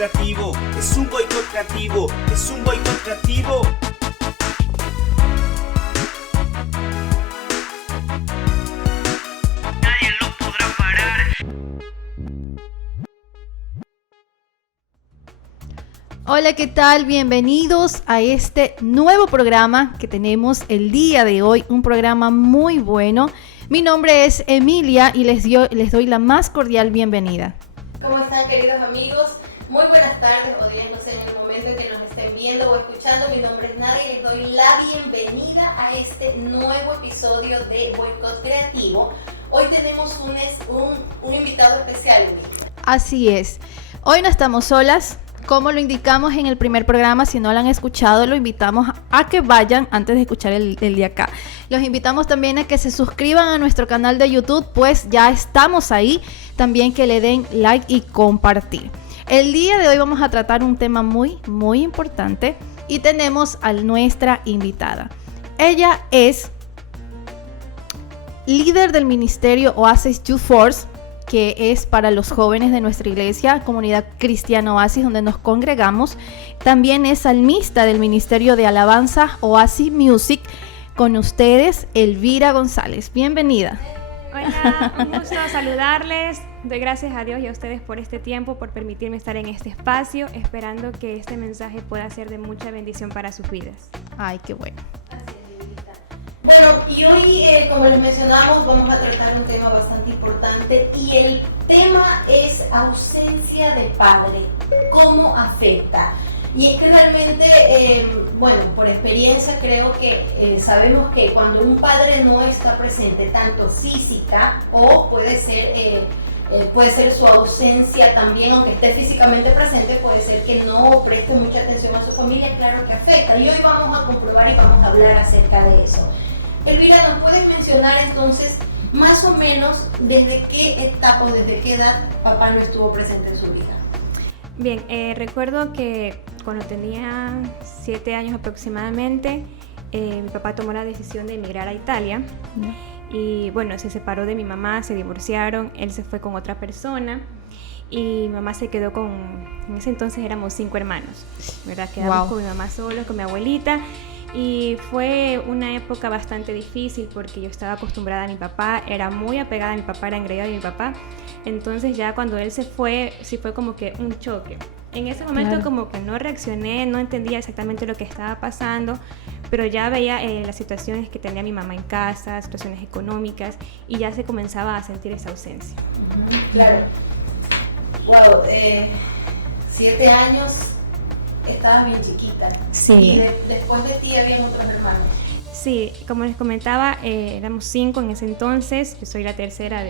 creativo, es un boicot creativo, es un boicot creativo. Nadie lo podrá parar. Hola, ¿qué tal? Bienvenidos a este nuevo programa que tenemos el día de hoy, un programa muy bueno. Mi nombre es Emilia y les doy la más cordial bienvenida. ¿Cómo están, queridos amigos? Muy buenas tardes o días, no sé, en el momento en que nos estén viendo o escuchando. Mi nombre es Nadia y les doy la bienvenida a este nuevo episodio de Boicot Creativo. Hoy tenemos un invitado especial, Emilia. Así es. Hoy no estamos solas. Como lo indicamos en el primer programa, si no lo han escuchado, lo invitamos a que vayan antes de escuchar el de acá. Los invitamos también a que se suscriban a nuestro canal de YouTube, pues ya estamos ahí. También que le den like y compartir. El día de hoy vamos a tratar un tema muy importante y tenemos a nuestra invitada. Ella es líder del ministerio Oasis Youth Force, que es para los jóvenes de nuestra iglesia, Comunidad Cristiana Oasis, donde nos congregamos. También es salmista del Ministerio de Alabanza Oasis Music. Con ustedes, Elvira González. Bienvenida. Hola, un gusto saludarles. Doy gracias a Dios y a ustedes por este tiempo, por permitirme estar en este espacio, esperando que este mensaje pueda ser de mucha bendición para sus vidas. Ay, qué bueno. Bueno, y hoy, como les mencionamos, vamos a tratar un tema bastante importante y el tema es ausencia de padre. ¿Cómo afecta? Y es que realmente, por experiencia creo que sabemos que cuando un padre no está presente, tanto física o puede ser su ausencia también, aunque esté físicamente presente, puede ser que no preste mucha atención a su familia, claro que afecta. Y hoy vamos a comprobar y vamos a hablar acerca de eso. Elvira, ¿nos puedes mencionar entonces más o menos desde qué etapa o desde qué edad papá no estuvo presente en su vida? Bien, recuerdo que cuando tenía 7 años aproximadamente, mi papá tomó la decisión de emigrar a Italia. Y bueno, se separó de mi mamá, se divorciaron, él se fue con otra persona y mi mamá se quedó en ese entonces éramos 5 hermanos, ¿verdad? Quedamos con mi mamá solos, con mi abuelita. Y fue una época bastante difícil porque yo estaba acostumbrada a mi papá, era muy apegada a mi papá, era engreída de mi papá. Entonces ya cuando él se fue, sí fue como que un choque. En ese momento como que no reaccioné, no entendía exactamente lo que estaba pasando, pero ya veía las situaciones que tenía mi mamá en casa, situaciones económicas, y ya se comenzaba a sentir esa ausencia. Claro. Wow, 7 años. Estabas bien chiquita. Sí. Y después de ti habían otros hermanos. Sí, como les comentaba, éramos 5 en ese entonces. Yo soy la tercera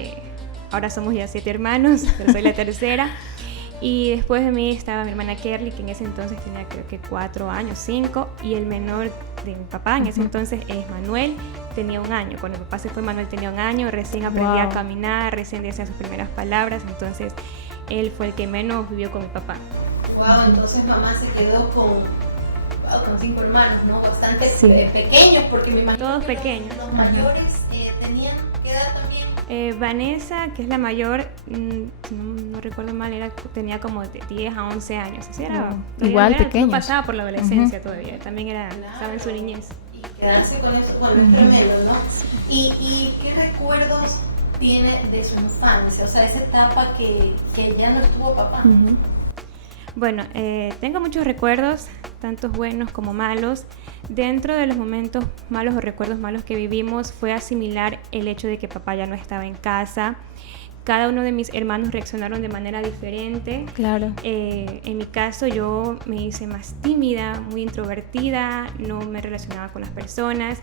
ahora somos ya 7 hermanos, pero soy la tercera. Y después de mí estaba mi hermana Kerly, que en ese entonces tenía creo que 4 años, 5. Y el menor de mi papá en ese entonces es Manuel, tenía 1 año. Cuando mi papá se fue, Manuel tenía 1 año, recién aprendía a caminar, recién decía sus primeras palabras. Entonces él fue el que menos vivió con mi papá. Wow, entonces mamá se quedó con 5 hermanos, ¿no? Bastante pequeños, porque me imagino todos que pequeños. Los mayores tenían ¿qué edad también? Vanessa, que es la mayor, no recuerdo mal, tenía como de 10 a 11 años. Así era, igual pequeños. No pasaba por la adolescencia todavía, también estaba en su niñez. Y quedarse con eso, bueno, es tremendo, ¿no? ¿Y qué recuerdos tiene de su infancia? O sea, esa etapa que ya no estuvo papá. Bueno, tengo muchos recuerdos, tantos buenos como malos. Dentro de los momentos malos o recuerdos malos que vivimos fue asimilar el hecho de que papá ya no estaba en casa. Cada uno de mis hermanos reaccionaron de manera diferente. Claro. En mi caso yo me hice más tímida, muy introvertida, no me relacionaba con las personas.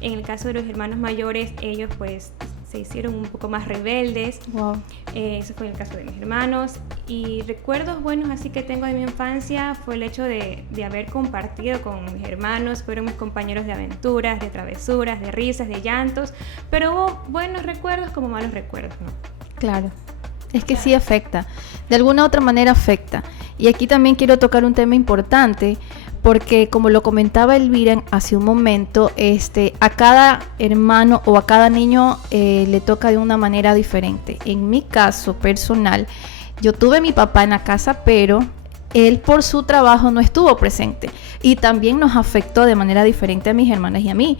En el caso de los hermanos mayores, ellos pues se hicieron un poco más rebeldes. Wow. Eso fue el caso de mis hermanos. Y recuerdos buenos así que tengo de mi infancia fue el hecho de haber compartido con mis hermanos. Fueron mis compañeros de aventuras, de travesuras, de risas, de llantos. Pero hubo buenos recuerdos como malos recuerdos, ¿no? Claro. Es que sí afecta. De alguna u otra manera afecta. Y aquí también quiero tocar un tema importante, porque como lo comentaba Elvira hace un momento, a cada hermano o a cada niño le toca de una manera diferente. En mi caso personal, yo tuve a mi papá en la casa, pero él por su trabajo no estuvo presente y también nos afectó de manera diferente a mis hermanas y a mí.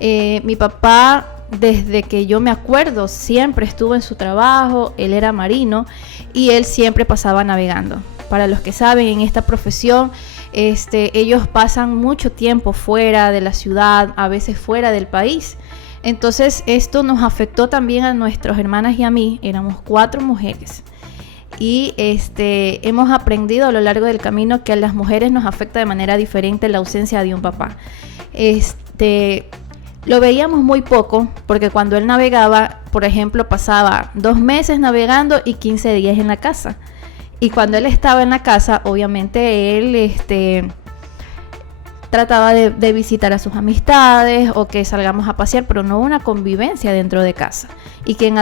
Mi papá, desde que yo me acuerdo, siempre estuvo en su trabajo, él era marino y él siempre pasaba navegando. Para los que saben, en esta profesión, ellos pasan mucho tiempo fuera de la ciudad, a veces fuera del país. Entonces esto nos afectó también a nuestras hermanas y a mí. Éramos 4 mujeres. Y hemos aprendido a lo largo del camino que a las mujeres nos afecta de manera diferente la ausencia de un papá. Lo veíamos muy poco, porque cuando él navegaba, por ejemplo, pasaba 2 meses navegando y 15 días en la casa. Y cuando él estaba en la casa, obviamente él trataba de visitar a sus amistades o que salgamos a pasear, pero no una convivencia dentro de casa. Y quien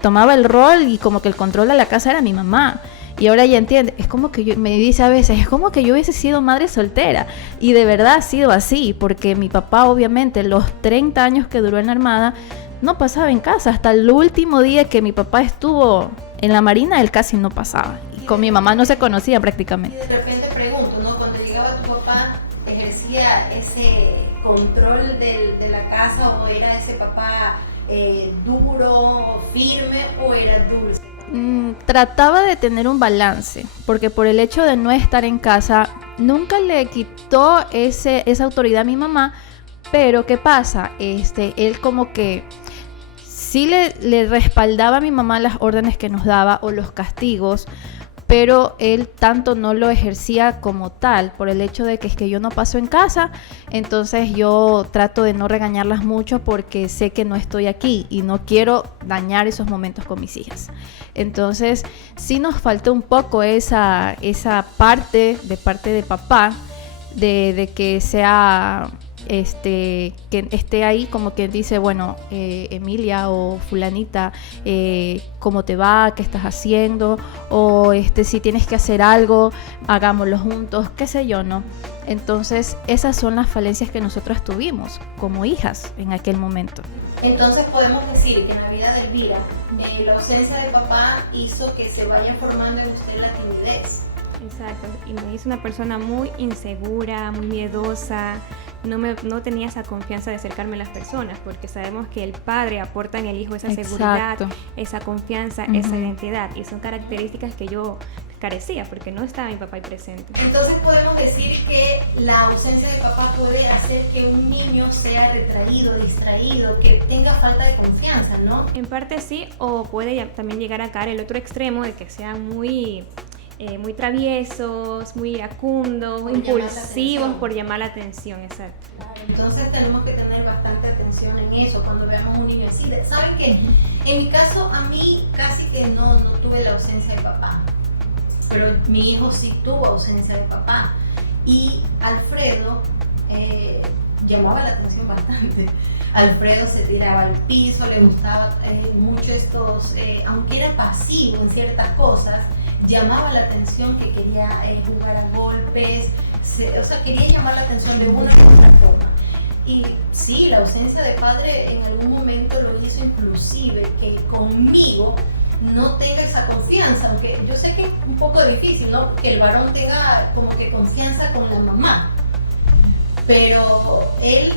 tomaba el rol y como que el control de la casa era mi mamá. Y ahora ya entiende, es como que me dice a veces, es como que yo hubiese sido madre soltera. Y de verdad ha sido así, porque mi papá obviamente los 30 años que duró en la Armada no pasaba en casa. Hasta el último día que mi papá estuvo en la Marina, él casi no pasaba. Y con mi mamá no se conocía prácticamente. Y de repente pregunto, ¿no? Cuando llegaba tu papá, ¿ejercía ese control de la casa o era ese papá duro, firme o era dulce? Trataba de tener un balance, porque por el hecho de no estar en casa, nunca le quitó esa autoridad a mi mamá, pero ¿qué pasa? Él como que sí le respaldaba a mi mamá las órdenes que nos daba o los castigos, pero él tanto no lo ejercía como tal, por el hecho de que es que yo no paso en casa, entonces yo trato de no regañarlas mucho porque sé que no estoy aquí y no quiero dañar esos momentos con mis hijas. Entonces sí nos faltó un poco esa parte de papá, de que sea que esté ahí como que dice, bueno, Emilia o fulanita, ¿cómo te va? ¿Qué estás haciendo? O si tienes que hacer algo, hagámoslo juntos, qué sé yo, ¿no? Entonces esas son las falencias que nosotras tuvimos como hijas en aquel momento. Entonces podemos decir que en la vida de Elvira, la ausencia de papá hizo que se vaya formando en usted la timidez. Exacto, y me hizo una persona muy insegura, muy miedosa. No tenía esa confianza de acercarme a las personas, porque sabemos que el padre aporta en el hijo esa seguridad, Exacto. esa confianza, esa identidad, y son características que yo carecía porque no estaba mi papá ahí presente. Entonces podemos decir que la ausencia de papá puede hacer que un niño sea retraído, distraído, que tenga falta de confianza, ¿no? En parte sí, o puede también llegar a caer el otro extremo de que sean muy traviesos, muy iracundos, impulsivos por llamar la atención, exacto. Claro, entonces tenemos que tener bastante atención en eso cuando veamos un niño así. ¿Saben qué? En mi caso, a mí casi que no tuve la ausencia de papá, pero mi hijo sí tuvo ausencia de papá. Y Alfredo llamaba la atención bastante. Alfredo se tiraba al piso, le gustaba mucho aunque era pasivo en ciertas cosas, llamaba la atención que quería jugar a golpes, quería llamar la atención de una u otra forma. Y sí, la ausencia de padre en algún momento lo hizo inclusive que conmigo no tenga esa confianza, aunque yo sé que es un poco difícil, ¿no? Que el varón tenga como que confianza con la mamá, pero él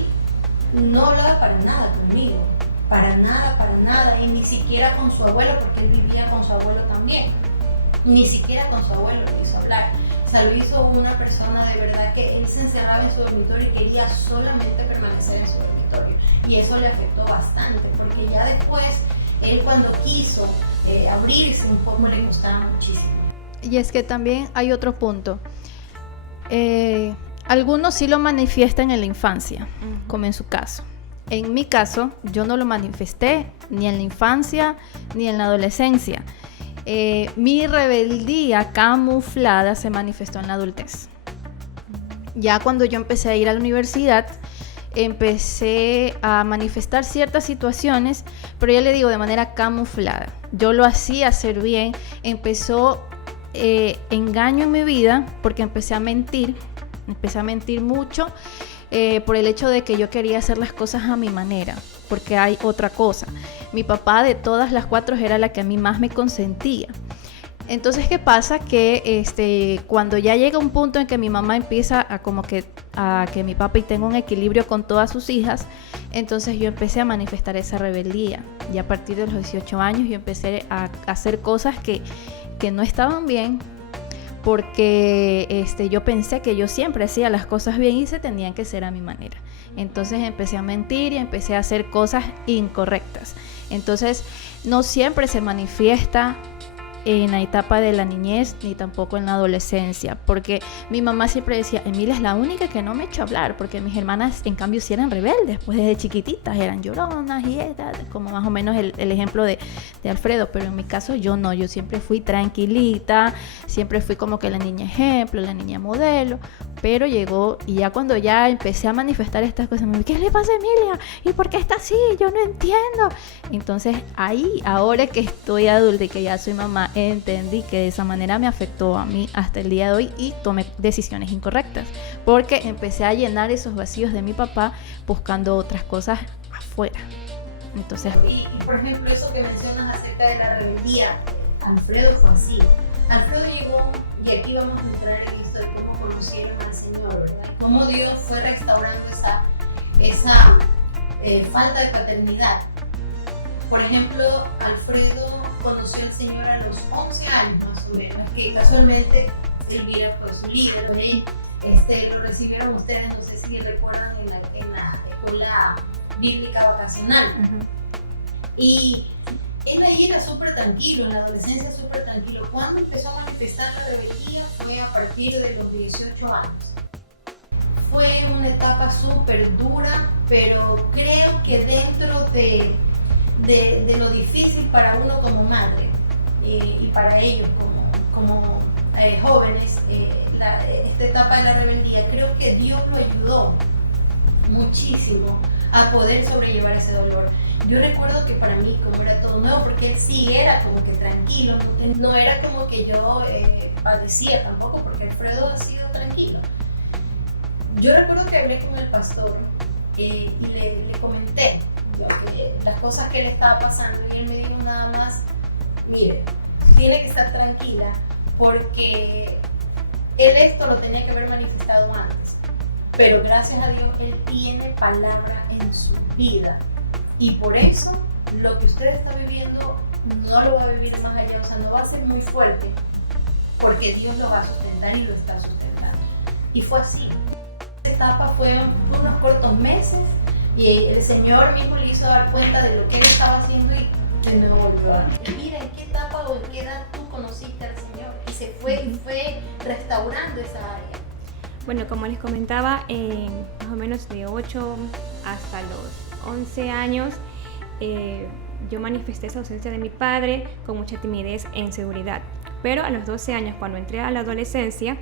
no hablaba para nada conmigo, para nada, y ni siquiera con su abuelo, porque él vivía con su abuelo también. Ni siquiera con su abuelo lo hizo hablar. O sea, lo hizo una persona de verdad que él se encerraba en su dormitorio y quería solamente permanecer en su dormitorio. Y eso le afectó bastante, porque ya después, él cuando quiso abrirse un poco, le gustaba muchísimo. Y es que también hay otro punto. Algunos sí lo manifiestan en la infancia, como en su caso. En mi caso, yo no lo manifesté ni en la infancia ni en la adolescencia. Mi rebeldía camuflada se manifestó en la adultez. Ya cuando yo empecé a ir a la universidad, empecé a manifestar ciertas situaciones, pero ya le digo, de manera camuflada. Yo lo hacía hacer bien. Empezó engaño en mi vida porque empecé a mentir mucho por el hecho de que yo quería hacer las cosas a mi manera, porque hay otra cosa. Mi papá de todas las 4 era la que a mí más me consentía. Entonces, ¿qué pasa? Que cuando ya llega un punto en que mi mamá empieza a que mi papi tenga un equilibrio con todas sus hijas, entonces yo empecé a manifestar esa rebeldía. Y a partir de los 18 años yo empecé a hacer cosas que no estaban bien, porque yo pensé que yo siempre hacía las cosas bien y se tenían que hacer a mi manera. Entonces empecé a mentir y empecé a hacer cosas incorrectas. Entonces no siempre se manifiesta en la etapa de la niñez ni tampoco en la adolescencia, porque mi mamá siempre decía, Emilia es la única que no me echó a hablar, porque mis hermanas en cambio sí eran rebeldes, pues desde chiquititas eran lloronas y como más o menos el ejemplo de Alfredo, pero en mi caso yo no, yo siempre fui tranquilita, siempre fui como que la niña ejemplo, la niña modelo, pero llegó y ya cuando ya empecé a manifestar estas cosas, me dije, ¿qué le pasa a Emilia? ¿Y por qué está así? Yo no entiendo. Entonces ahí, ahora que estoy adulta y que ya soy mamá, entendí que de esa manera me afectó a mí hasta el día de hoy y tomé decisiones incorrectas, porque empecé a llenar esos vacíos de mi papá buscando otras cosas afuera. Entonces, y por ejemplo, eso que mencionas acerca de la rebeldía, Alfredo fue así. Alfredo llegó, y aquí vamos a entrar en esto de cómo conocieron al Señor, ¿verdad? Cómo Dios fue restaurando esa falta de paternidad. Por ejemplo, Alfredo conoció al Señor a los 11 años más o menos, que casualmente Elvira fue su líder, lo recibieron ustedes, no sé si recuerdan, en la escuela bíblica vacacional. Uh-huh. Y él ahí era súper tranquilo, en la adolescencia súper tranquilo. Cuando empezó a manifestar la rebeldía fue a partir de los 18 años. Fue una etapa súper dura, pero creo que dentro de lo difícil para uno como madre y para ellos como jóvenes, esta etapa de la rebeldía, creo que Dios lo ayudó muchísimo a poder sobrellevar ese dolor. Yo recuerdo que para mí, como era todo nuevo, porque él sí era como que tranquilo, no era como que yo padecía tampoco, porque Alfredo ha sido tranquilo. Yo recuerdo que hablé con el pastor y le comenté las cosas que le estaba pasando, y él me dijo nada más, mire, tiene que estar tranquila, porque él esto lo tenía que haber manifestado antes, pero gracias a Dios él tiene palabra en su vida, y por eso lo que usted está viviendo no lo va a vivir más allá, o sea, no va a ser muy fuerte, porque Dios lo va a sustentar y lo está sustentando. Y fue así. Esta etapa fue unos cortos meses, y el Señor mismo le hizo dar cuenta de lo que él estaba haciendo, y de nuevo volvió a mira, ¿en qué etapa o en qué edad tú conociste al Señor? Y se fue restaurando esa área. Bueno, como les comentaba, más o menos de 8 hasta los 11 años, yo manifesté esa ausencia de mi padre con mucha timidez e inseguridad. Pero a los 12 años, cuando entré a la adolescencia,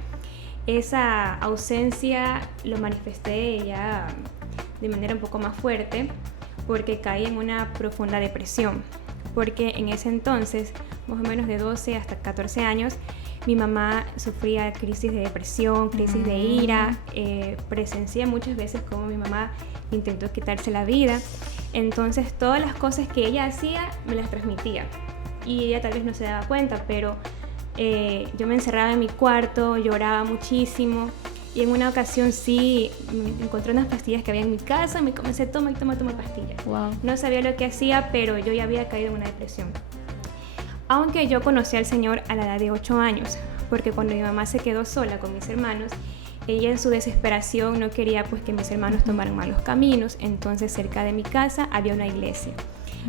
esa ausencia lo manifesté ya de manera un poco más fuerte, porque caí en una profunda depresión, porque en ese entonces, más o menos de 12 hasta 14 años, mi mamá sufría crisis de depresión, crisis de ira, presencié muchas veces cómo mi mamá intentó quitarse la vida. Entonces todas las cosas que ella hacía me las transmitía, y ella tal vez no se daba cuenta, pero yo me encerraba en mi cuarto, lloraba muchísimo, y en una ocasión sí encontré unas pastillas que había en mi casa y me comencé a tomar pastillas. Wow. No sabía lo que hacía, pero yo ya había caído en una depresión. Aunque yo conocí al Señor a la edad de 8 años, porque cuando mi mamá se quedó sola con mis hermanos, ella en su desesperación no quería pues que mis hermanos tomaran malos caminos, entonces cerca de mi casa había una iglesia,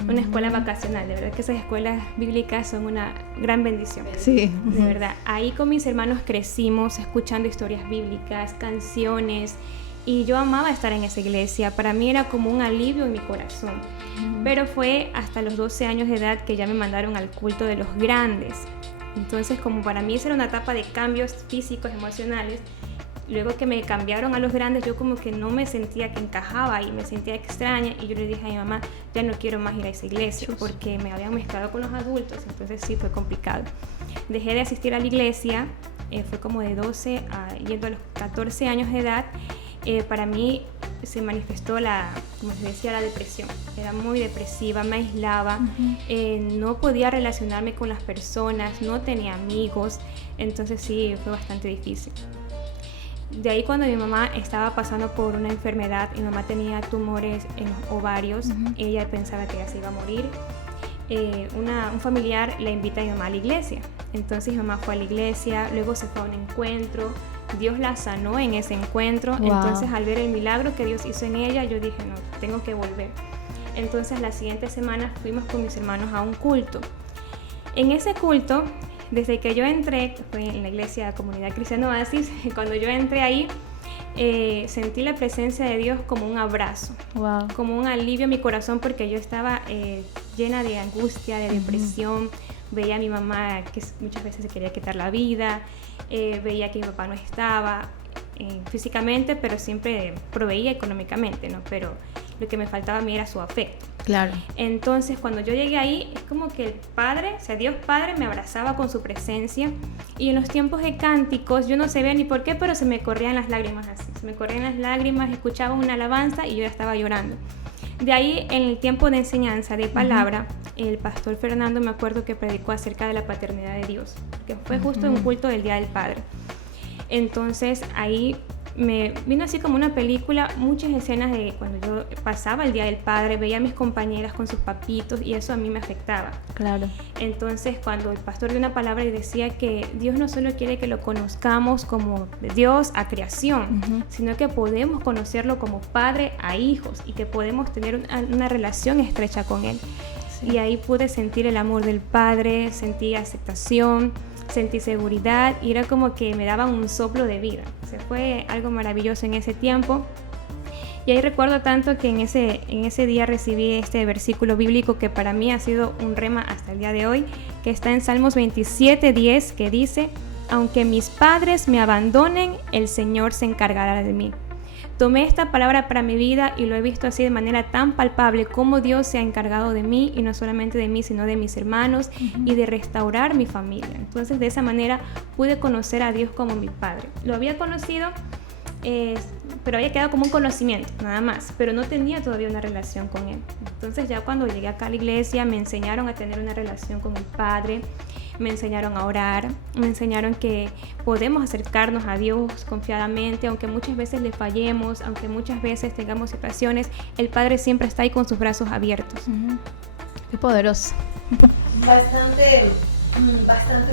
una escuela vacacional. De verdad que esas escuelas bíblicas son una gran bendición. Sí. De verdad, ahí con mis hermanos crecimos escuchando historias bíblicas, canciones, y yo amaba estar en esa iglesia. Para mí era como un alivio en mi corazón. Pero fue hasta los 12 años de edad que ya me mandaron al culto de los grandes. Entonces, como para mí esa era una etapa de cambios físicos, emocionales, luego que me cambiaron a los grandes, yo como que no me sentía que encajaba y me sentía extraña, y yo le dije a mi mamá, ya no quiero más ir a esa iglesia, porque me habían mezclado con los adultos, entonces sí fue complicado. Dejé de asistir a la iglesia, fue como de 12 a yendo a los 14 años de edad. Para mí se manifestó la como se decía, la depresión. Era muy depresiva, me aislaba, no podía relacionarme con las personas, no tenía amigos, entonces sí, fue bastante difícil. De ahí, cuando mi mamá estaba pasando por una enfermedad, mi mamá tenía tumores en los ovarios, ella pensaba que ella se iba a morir. Un familiar la invita a mi mamá a la iglesia, entonces mi mamá fue a la iglesia, luego se fue a un encuentro, Dios la sanó en ese encuentro. Wow. Entonces, al ver el milagro que Dios hizo en ella, yo dije, no, tengo que volver. Entonces, la siguiente semana fuimos con mis hermanos a un culto. En ese culto, desde que yo entré, fue en la iglesia Comunidad Cristiana Oasis, cuando yo entré ahí, sentí la presencia de Dios como un abrazo, wow, como un alivio a mi corazón, porque yo estaba llena de angustia, de depresión. Veía a mi mamá que muchas veces se quería quitar la vida, veía que mi papá no estaba físicamente, pero siempre proveía económicamente, ¿no? Pero lo que me faltaba a mí era su afecto. Claro. Entonces, cuando yo llegué ahí, es como que el Padre, o sea, Dios Padre me abrazaba con su presencia, y en los tiempos de cánticos, yo no sabía ni por qué, pero se me corrían las lágrimas así, se me corrían las lágrimas, escuchaba una alabanza y yo ya estaba llorando. De ahí, en el tiempo de enseñanza de palabra, el pastor Fernando, me acuerdo que predicó acerca de la paternidad de Dios, que fue justo en un culto del Día del Padre. Entonces, ahí me vino así como una película, muchas escenas de cuando yo pasaba el Día del Padre, veía a mis compañeras con sus papitos, y eso a mí me afectaba. Claro. Entonces, cuando el pastor dio una palabra y decía que Dios no solo quiere que lo conozcamos como de Dios a creación, sino que podemos conocerlo como padre a hijos, y que podemos tener una relación estrecha con Él. Sí. Y ahí pude sentir el amor del Padre, sentí aceptación, sentí seguridad, y era como que me daban un soplo de vida. O sea, fue algo maravilloso en ese tiempo. Y ahí recuerdo tanto que en ese día recibí este versículo bíblico que para mí ha sido un rema hasta el día de hoy, que está en Salmos 27:10, que dice: aunque mis padres me abandonen, el Señor se encargará de mí. Tomé esta palabra para mi vida y lo he visto así de manera tan palpable, como Dios se ha encargado de mí, y no solamente de mí, sino de mis hermanos, y de restaurar mi familia. Entonces, de esa manera pude conocer a Dios como mi Padre. Lo había conocido, pero había quedado como un conocimiento, nada más, pero no tenía todavía una relación con Él. Entonces, ya cuando llegué acá a la iglesia, me enseñaron a tener una relación con el Padre, me enseñaron a orar, me enseñaron que podemos acercarnos a Dios confiadamente, aunque muchas veces le fallemos, aunque muchas veces tengamos situaciones, el Padre siempre está ahí con sus brazos abiertos. Qué poderoso. Bastante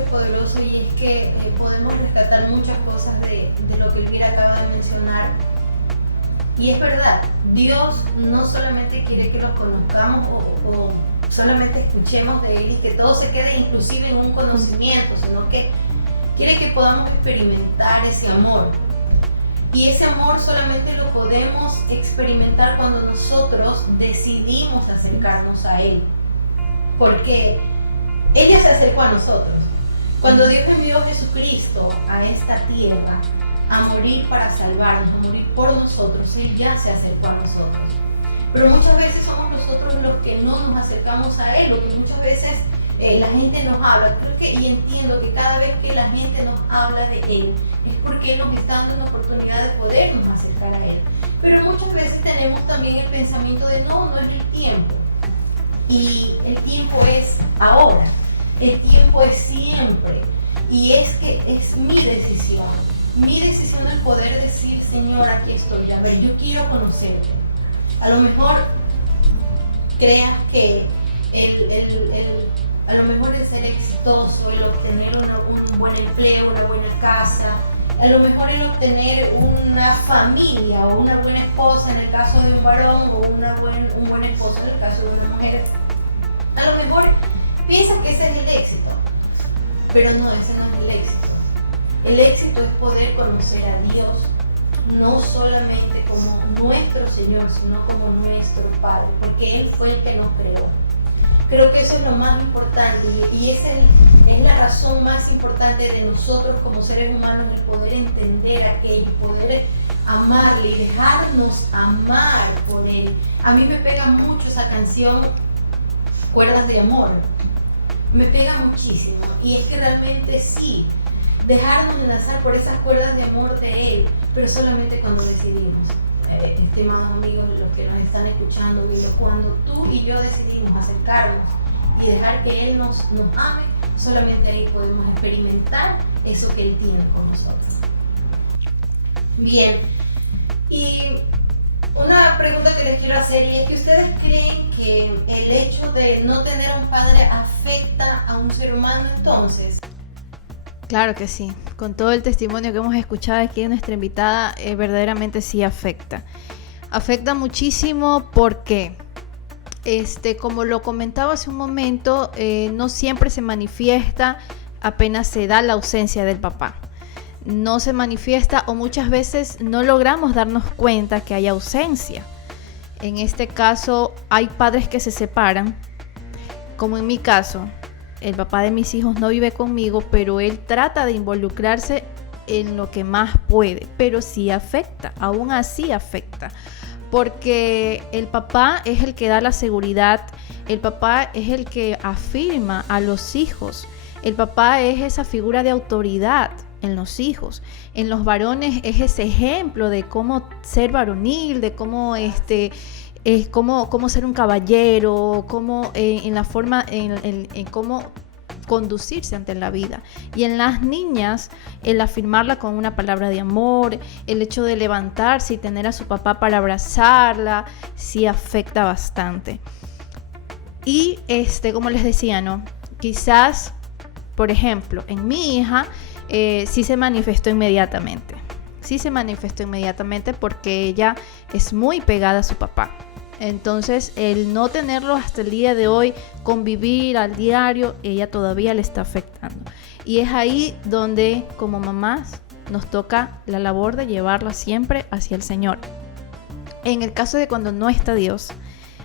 poderoso, y es que podemos rescatar muchas cosas de lo que Elvira acaba de mencionar. Y es verdad, Dios no solamente quiere que lo conozcamos o solamente escuchemos de Él y que todo se quede inclusive en un conocimiento, sino que quiere que podamos experimentar ese amor. Y ese amor solamente lo podemos experimentar cuando nosotros decidimos acercarnos a Él. Porque Él ya se acercó a nosotros. Cuando Dios envió a Jesucristo a esta tierra a morir para salvarnos, a morir por nosotros, Él ya se acercó a nosotros. Pero muchas veces somos nosotros los que no nos acercamos a Él, o que muchas veces la gente nos habla. Y entiendo que cada vez que la gente nos habla de Él, es porque Él nos está dando una oportunidad de podernos acercar a Él. Pero muchas veces tenemos también el pensamiento de no es el tiempo. Y el tiempo es ahora, el tiempo es siempre. Y es que es mi decisión el poder decir: Señor, aquí estoy, a ver, yo quiero conocerte. A lo mejor creas que a lo mejor el ser exitoso, el obtener un buen empleo, una buena casa, a lo mejor el obtener una familia o una buena esposa en el caso de un varón, o un buen esposo en el caso de una mujer, a lo mejor piensas que ese es el éxito, pero no, ese no es el éxito. El éxito es poder conocer a Dios, no solamente como nuestro Señor, sino como nuestro Padre, porque Él fue el que nos creó. Creo que eso es lo más importante, y esa es la razón más importante de nosotros como seres humanos, el poder entender aquello, poder amarle y dejarnos amar por Él. A mí me pega mucho esa canción, Cuerdas de Amor, me pega muchísimo, y es que realmente sí, dejarnos enlazar por esas cuerdas de amor de Él, pero solamente cuando decidimos. estimados amigos, los que nos están escuchando, mira, cuando tú y yo decidimos acercarnos y dejar que Él nos ame, solamente ahí podemos experimentar eso que Él tiene con nosotros. Bien, y una pregunta que les quiero hacer, y es que ustedes creen que el hecho de no tener un padre afecta a un ser humano entonces. Claro que sí, con todo el testimonio que hemos escuchado aquí de nuestra invitada, verdaderamente sí afecta. Afecta muchísimo porque, como lo comentaba hace un momento, no siempre se manifiesta apenas se da la ausencia del papá. No se manifiesta o muchas veces no logramos darnos cuenta que hay ausencia. En este caso hay padres que se separan, como en mi caso. El papá de mis hijos no vive conmigo, pero él trata de involucrarse en lo que más puede, pero sí afecta, aún así afecta, porque el papá es el que da la seguridad, el papá es el que afirma a los hijos, el papá es esa figura de autoridad en los hijos. En los varones es ese ejemplo de cómo ser varonil, de cómo cómo ser un caballero, cómo en la forma en cómo conducirse ante la vida. Y en las niñas, el afirmarla con una palabra de amor, el hecho de levantarse y tener a su papá para abrazarla, sí afecta bastante. Y como les decía, ¿no? Quizás, por ejemplo, en mi hija sí se manifestó inmediatamente. Sí se manifestó inmediatamente porque ella es muy pegada a su papá. Entonces, el no tenerlo hasta el día de hoy, convivir al diario, ella todavía le está afectando. Y es ahí donde, como mamás, nos toca la labor de llevarla siempre hacia el Señor. En el caso de cuando no está Dios,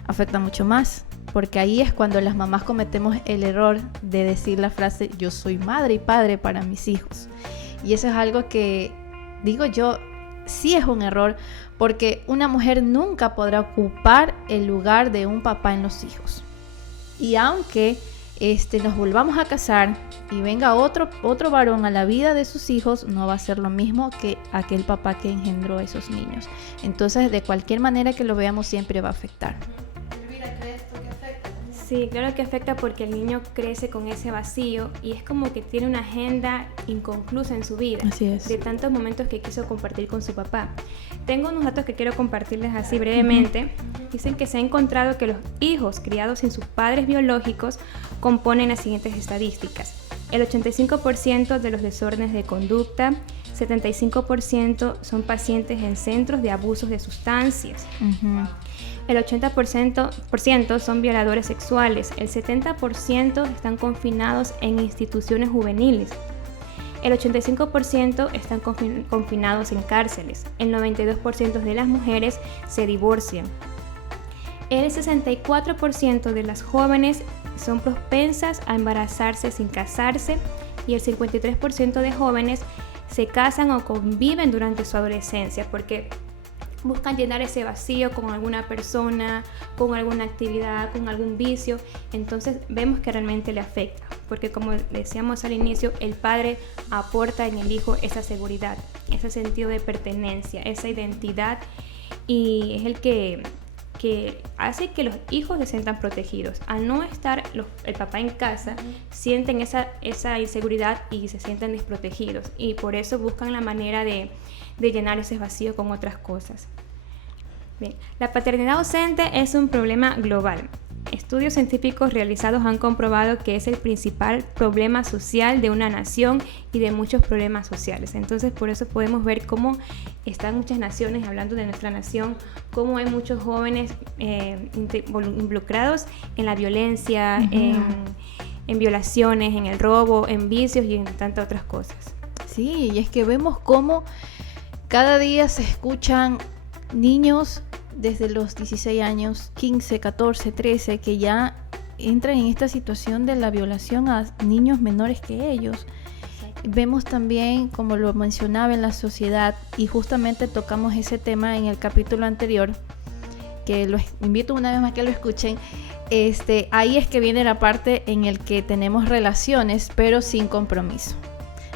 afecta mucho más, porque ahí es cuando las mamás cometemos el error de decir la frase, yo soy madre y padre para mis hijos. Y eso es algo que, digo yo, sí es un error, porque una mujer nunca podrá ocupar el lugar de un papá en los hijos. Y aunque nos volvamos a casar y venga otro varón a la vida de sus hijos, no va a ser lo mismo que aquel papá que engendró a esos niños. Entonces, de cualquier manera que lo veamos, siempre va a afectar. Elvira, ¿crees tú que afecta? Sí, claro que afecta porque el niño crece con ese vacío y es como que tiene una agenda inconclusa en su vida. Así es. De tantos momentos que quiso compartir con su papá. Tengo unos datos que quiero compartirles así brevemente. Dicen que se ha encontrado que los hijos criados sin sus padres biológicos componen las siguientes estadísticas. El 85% de los desórdenes de conducta, 75% son pacientes en centros de abusos de sustancias. El 80% son violadores sexuales, el 70% están confinados en instituciones juveniles, el 85% están confinados en cárceles, el 92% de las mujeres se divorcian, el 64% de las jóvenes son propensas a embarazarse sin casarse y el 53% de jóvenes se casan o conviven durante su adolescencia porque buscan llenar ese vacío con alguna persona, con alguna actividad, con algún vicio. Entonces vemos que realmente le afecta, porque como decíamos al inicio, el padre aporta en el hijo esa seguridad, ese sentido de pertenencia, esa identidad, y es el que hace que los hijos se sientan protegidos. Al no estar el papá en casa, sienten esa inseguridad y se sienten desprotegidos, y por eso buscan la manera de llenar ese vacío con otras cosas. Bien, la paternidad ausente es un problema global. Estudios científicos realizados han comprobado que es el principal problema social de una nación y de muchos problemas sociales. Entonces, por eso podemos ver cómo están muchas naciones, hablando de nuestra nación, cómo hay muchos jóvenes involucrados en la violencia, en violaciones, en el robo, en vicios y en tantas otras cosas. Sí, y es que vemos cómo cada día se escuchan niños desde los 16 años, 15, 14, 13, que ya entran en esta situación de la violación a niños menores que ellos. Vemos también, como lo mencionaba, en la sociedad, y justamente tocamos ese tema en el capítulo anterior, que los invito una vez más que lo escuchen. Ahí es que viene la parte en el que tenemos relaciones, pero sin compromiso.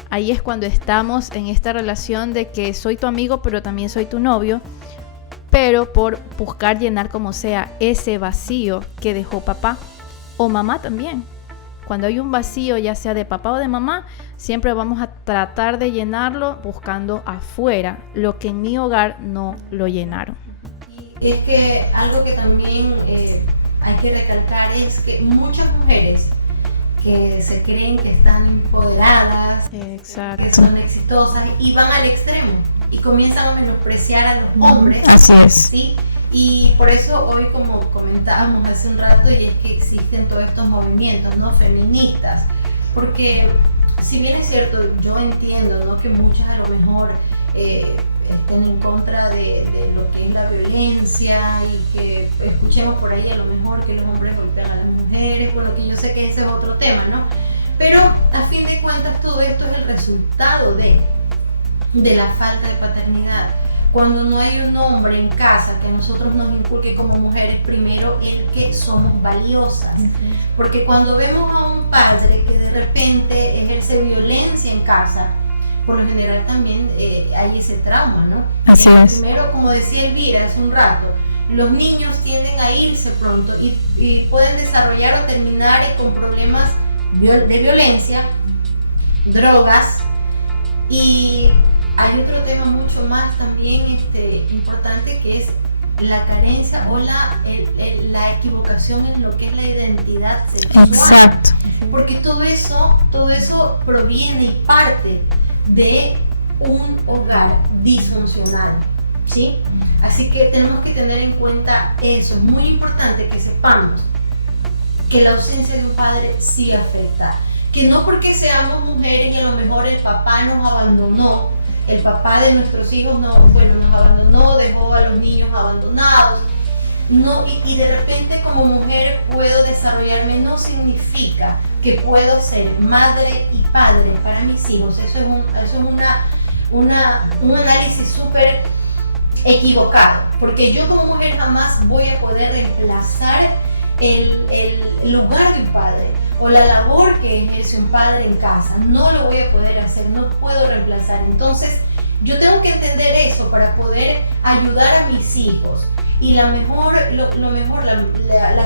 Ahí es cuando estamos en esta relación de que soy tu amigo, pero también soy tu novio, pero por buscar llenar como sea ese vacío que dejó papá o mamá también. Cuando hay un vacío, ya sea de papá o de mamá, siempre vamos a tratar de llenarlo buscando afuera lo que en mi hogar no lo llenaron. Y es que algo que también hay que recalcar es que muchas mujeres que se creen que están empoderadas, Exacto. que son exitosas, y van al extremo y comienzan a menospreciar a los hombres. Así es. ¿Sí? Y por eso hoy, como comentábamos hace un rato, y es que existen todos estos movimientos, ¿no?, feministas, porque si bien es cierto, yo entiendo, ¿no?, que muchas a lo mejor estén en contra de lo que es la violencia, y que escuchemos por ahí a lo mejor que los hombres golpean a las mujeres, bueno, que yo sé que ese es otro tema, ¿no? Pero a fin de cuentas todo esto es el resultado de la falta de paternidad. Cuando no hay un hombre en casa que a nosotros nos inculque como mujeres, primero el que somos valiosas. Porque cuando vemos a un padre que de repente ejerce violencia en casa, por lo general también hay ese trauma, ¿no? Así es. Primero, como decía Elvira hace un rato, los niños tienden a irse pronto y pueden desarrollar o terminar con problemas de violencia, drogas, y hay otro tema mucho más también importante, que es la carencia o la equivocación en lo que es la identidad sexual. Exacto. Porque todo eso proviene y parte de un hogar disfuncional, ¿sí? Así que tenemos que tener en cuenta eso. Es muy importante que sepamos que la ausencia de un padre sí afecta. Que no porque seamos mujeres y a lo mejor el papá nos abandonó, el papá de nuestros hijos nos abandonó, dejó a los niños abandonados, no, y de repente como mujer puedo desarrollarme, no significa que puedo ser madre y padre para mis hijos. Eso es un análisis súper equivocado, porque yo como mujer jamás voy a poder reemplazar el lugar de un padre o la labor que ejerce un padre en casa. No lo voy a poder hacer, no puedo reemplazar. Entonces yo tengo que entender eso para poder ayudar a mis hijos. Y la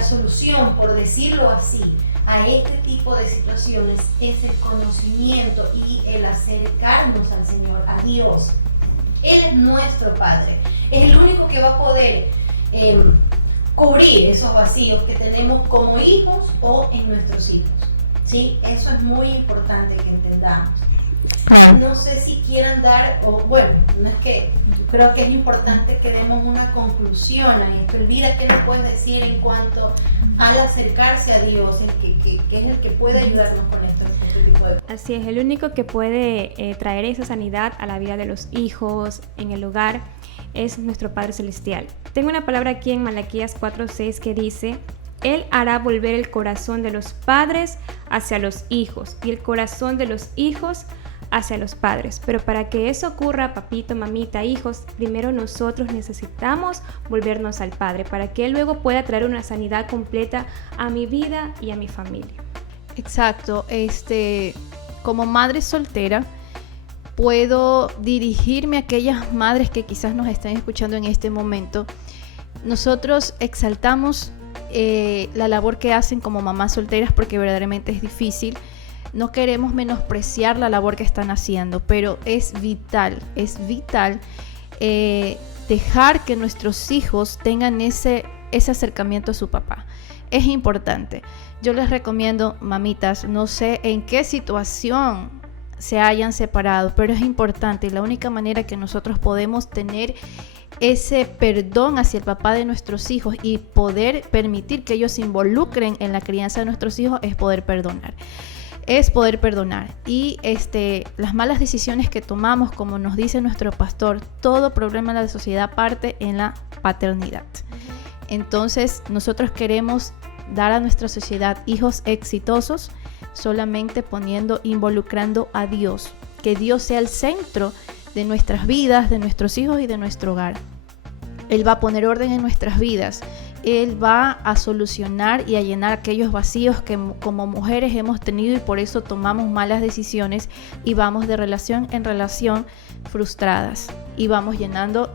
solución, por decirlo así, a este tipo de situaciones es el conocimiento y el acercarnos al Señor, a Dios. Él es nuestro Padre, es el único que va a poder cubrir esos vacíos que tenemos como hijos o en nuestros hijos, ¿sí? Eso es muy importante que entendamos. No sé si quieran dar, no es que yo creo que es importante que demos una conclusión a esto. Elvira, ¿qué nos puedes decir en cuanto al acercarse a Dios, que es el que puede ayudarnos con este tipo de cosas? Así es, el único que puede traer esa sanidad a la vida de los hijos, en el hogar, es nuestro Padre Celestial. Tengo una palabra aquí en Malaquías 4:6 que dice: Él hará volver el corazón de los padres hacia los hijos y el corazón de los hijos hacia los padres. Pero para que eso ocurra, papito, mamita, hijos, primero nosotros necesitamos volvernos al Padre, para que Él luego pueda traer una sanidad completa a mi vida y a mi familia. Exacto. Como madre soltera, puedo dirigirme a aquellas madres que quizás nos están escuchando en este momento. Nosotros exaltamos la labor que hacen como mamás solteras porque verdaderamente es difícil. No queremos menospreciar la labor que están haciendo, pero es vital dejar que nuestros hijos tengan ese acercamiento a su papá. Es importante. Yo les recomiendo, mamitas, no sé en qué situación se hayan separado, pero es importante. La única manera que nosotros podemos tener ese perdón hacia el papá de nuestros hijos y poder permitir que ellos se involucren en la crianza de nuestros hijos es poder perdonar. Y las malas decisiones que tomamos, como nos dice nuestro pastor, todo problema de la sociedad parte en la paternidad. Entonces nosotros queremos dar a nuestra sociedad hijos exitosos solamente involucrando a Dios, que Dios sea el centro de nuestras vidas, de nuestros hijos y de nuestro hogar. Él va a poner orden en nuestras vidas. Él va a solucionar y a llenar aquellos vacíos que como mujeres hemos tenido y por eso tomamos malas decisiones y vamos de relación en relación frustradas y vamos llenando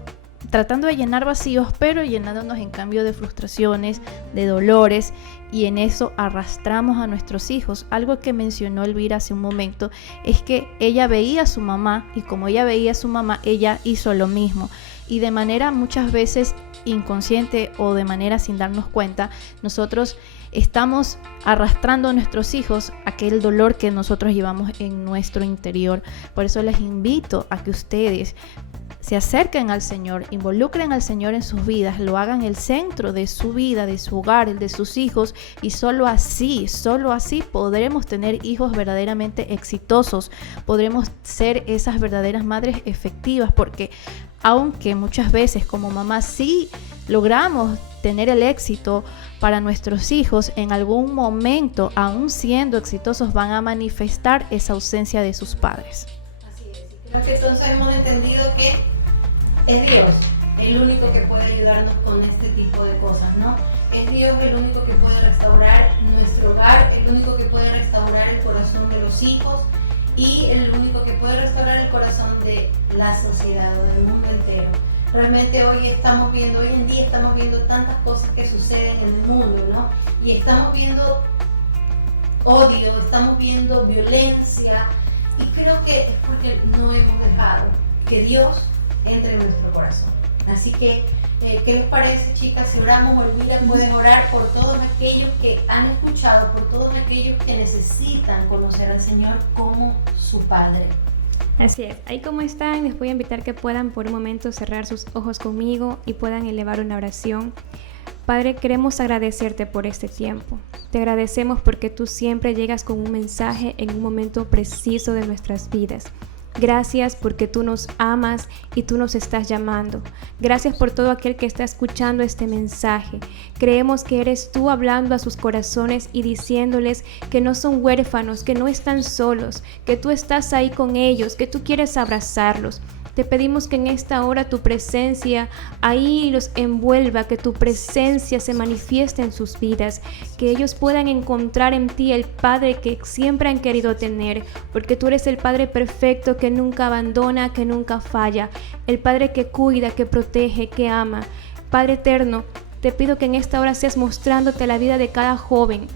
tratando de llenar vacíos, pero llenándonos en cambio de frustraciones, de dolores, y en eso arrastramos a nuestros hijos. Algo que mencionó Elvira hace un momento es que ella veía a su mamá, y como ella veía a su mamá, ella hizo lo mismo, y de manera muchas veces inconsciente o de manera sin darnos cuenta, nosotros estamos arrastrando a nuestros hijos aquel dolor que nosotros llevamos en nuestro interior. Por eso les invito a que ustedes se acerquen al Señor, involucren al Señor en sus vidas, lo hagan el centro de su vida, de su hogar, el de sus hijos, y solo así podremos tener hijos verdaderamente exitosos, podremos ser esas verdaderas madres efectivas, porque aunque muchas veces como mamá sí logramos tener el éxito para nuestros hijos, en algún momento, aún siendo exitosos, van a manifestar esa ausencia de sus padres. Así es, y creo que entonces hemos entendido que es Dios el único que puede ayudarnos con este tipo de cosas, ¿no? Es Dios el único que puede restaurar nuestro hogar, el único que puede restaurar el corazón de los hijos y el único que puede restaurar el corazón de la sociedad o del mundo entero. Realmente hoy en día estamos viendo tantas cosas que suceden en el mundo, ¿no? Y estamos viendo odio, estamos viendo violencia, y creo que es porque no hemos dejado que Dios entre en nuestro corazón. Así que, ¿qué les parece, chicas? Si oramos, Elvira, pueden orar por todos aquellos que han escuchado, por todos aquellos que necesitan conocer al Señor como su Padre. Así es, ahí como están, les voy a invitar que puedan por un momento cerrar sus ojos conmigo y puedan elevar una oración. Padre, queremos agradecerte por este tiempo. Te agradecemos porque tú siempre llegas con un mensaje en un momento preciso de nuestras vidas. Gracias porque tú nos amas y tú nos estás llamando. Gracias por todo aquel que está escuchando este mensaje. Creemos que eres tú hablando a sus corazones y diciéndoles que no son huérfanos, que no están solos, que tú estás ahí con ellos, que tú quieres abrazarlos. Te pedimos que en esta hora tu presencia ahí los envuelva, que tu presencia se manifieste en sus vidas, que ellos puedan encontrar en ti el Padre que siempre han querido tener, porque tú eres el Padre perfecto que nunca abandona, que nunca falla, el Padre que cuida, que protege, que ama. Padre eterno, te pido que en esta hora seas mostrándote la vida de cada joven,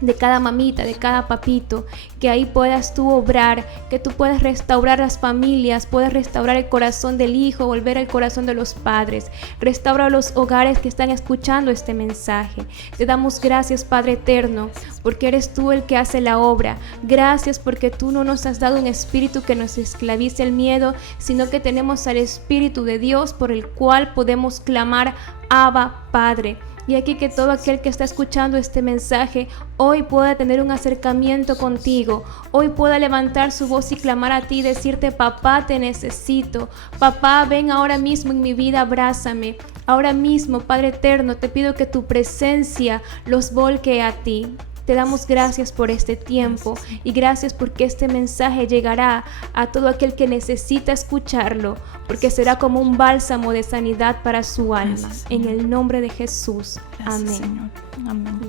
de cada mamita, de cada papito, que ahí puedas tú obrar, que tú puedas restaurar las familias, puedas restaurar el corazón del hijo, volver al corazón de los padres, restaura los hogares que están escuchando este mensaje. Te damos gracias, Padre eterno, porque eres tú el que hace la obra. Gracias porque tú no nos has dado un espíritu que nos esclavice el miedo, sino que tenemos al Espíritu de Dios por el cual podemos clamar, Abba, Padre. Y aquí que todo aquel que está escuchando este mensaje hoy pueda tener un acercamiento contigo, hoy pueda levantar su voz y clamar a ti y decirte: papá, te necesito, papá, ven ahora mismo en mi vida, abrázame. Ahora mismo, Padre eterno, te pido que tu presencia los volque a ti. Te damos gracias por este tiempo y gracias porque este mensaje llegará a todo aquel que necesita escucharlo, porque será como un bálsamo de sanidad para su alma. En el nombre de Jesús. Amén. Señor. Amén.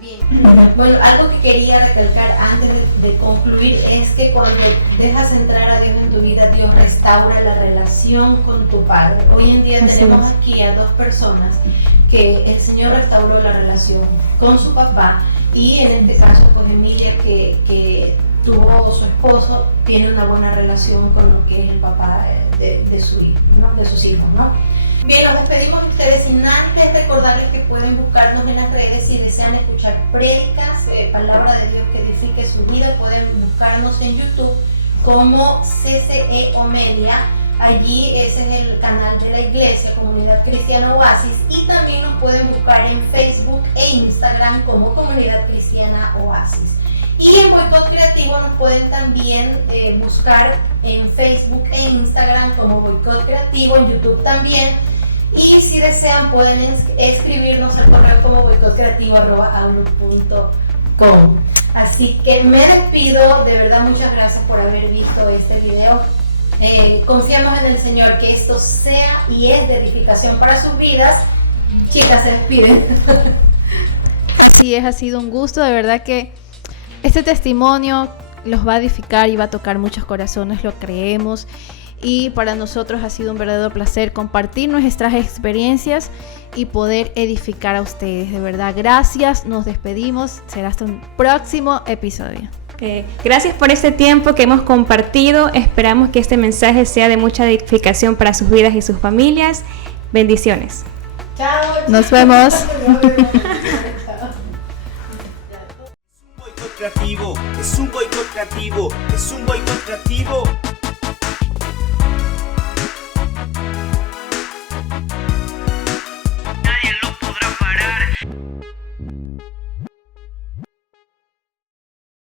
Bien. Bueno, algo que quería recalcar antes de concluir es que cuando dejas entrar a Dios en tu vida, Dios restaura la relación con tu Padre. Hoy en día tenemos aquí a dos personas que el Señor restauró la relación con su papá, y en este caso pues Emilia, que tuvo su esposo, tiene una buena relación con lo que es el papá de su hijo, ¿no? De sus hijos, ¿no? Bien, los despedimos de ustedes sin antes recordarles que pueden buscarnos en las redes si desean escuchar prédicas, palabra de Dios que edifique su vida. Pueden buscarnos en YouTube como CCE Omelia. Allí ese es el canal de la iglesia, Comunidad Cristiana Oasis, y también nos pueden buscar en Facebook e Instagram como Comunidad Cristiana Oasis. Y en Boicot Creativo nos pueden también buscar en Facebook e Instagram como Boicot Creativo, en YouTube también. Y si desean pueden escribirnos al correo como boicotcreativo@outlook.com. Así que me despido, de verdad muchas gracias por haber visto este video. Confiamos en el Señor que esto sea y es de edificación para sus vidas. Chicas, se despiden. Sí, ha sido un gusto, de verdad que este testimonio los va a edificar y va a tocar muchos corazones, lo creemos. y para nosotros ha sido un verdadero placer compartir nuestras experiencias y poder edificar a ustedes. De verdad, gracias, nos despedimos, será hasta un próximo episodio. Gracias por este tiempo que hemos compartido. Esperamos que este mensaje sea de mucha edificación para sus vidas y sus familias. Bendiciones. Chao. Nos vemos. Creativo, es un boicot creativo, es un boicot creativo.